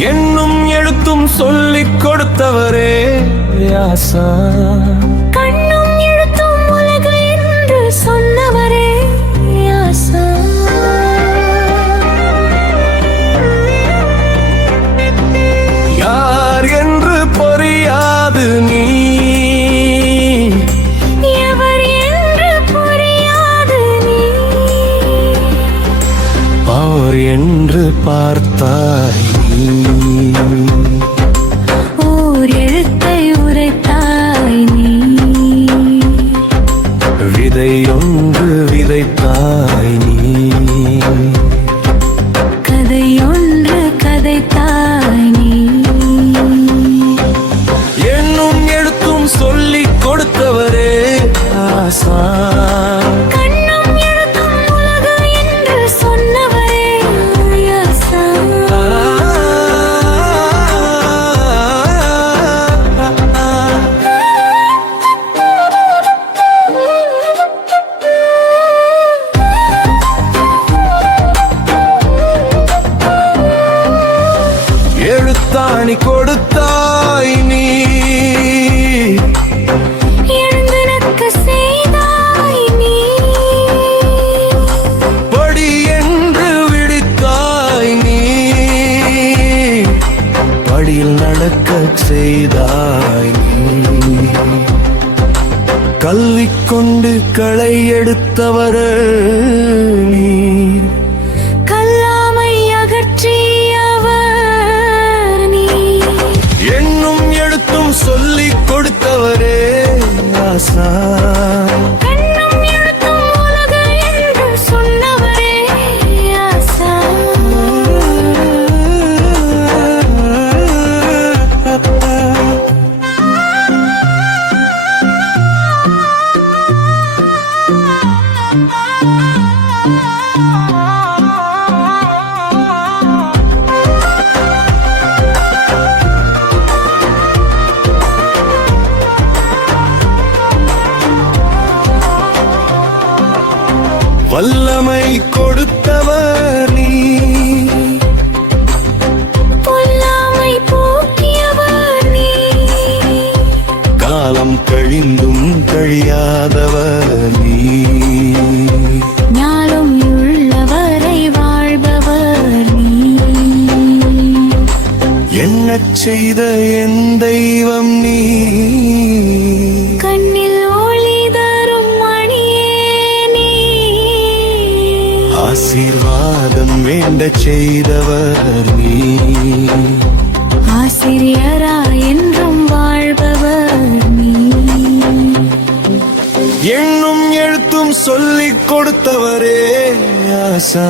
என்னும் எழுத்தும் சொல்லிக் கொடுத்தவரே யாசா, கண்ணும் எழுத்தும் உலகு என்று சொன்னவரே யாசா, யார் என்று புரியாது நீ, எவர் என்று புரியாது நீ, அவர் என்று பார்த்தாய் நீ, ஓர் எழுத்தை உரைத்தாய் நீ, விதையொன்று விதைத்தாய் நீ, கதையொன்று கதைத்தாய் நீ, என்னும் எழுத்தும் சொல்லிக் கொடுத்தவரே ஆசா, கண்ணும் எழுத்தும் உலகு என்று சொன்னவரே யாசா, எழுத்தாணி கொடுத்தாய் நீ, எழுந்திருக்க செய்தாய் நீ, படி என்று விழித்தாய் நீ, படியில் நடக்க செய்தாய் நீ, கல்வி கொண்டு களை எடுத்தவர் நீ, கல்லாமை அகற்றியவர் நீ, என்னும் எழுத்தும் சொல்லிக் கொடுத்தவரே ஆசா, கண்ணும் எழுத்தும் உலகு என்று சொன்னவரே யாசா, வல்லமை கொடுத்தவர் நீ, பொல்லாமை போக்கியவர் நீ, காலம் கழிந்தும் கழியாதவர் நீ, ஞானம் உள்ளவரை வாழ்பவர் நீ, என்னச் செய்த என் தெய்வம் நீ, கண்ணில் ஒளி தரும் மணியே நீ, ஆசீர்வாதம் வேண்டச் செய்தவர் நீ, ஆசிரியரா என்றும் வாழ்பவர் நீ, என்னும் எழுத்தும் சொல்லிக் கொடுத்தவரே ஆசா.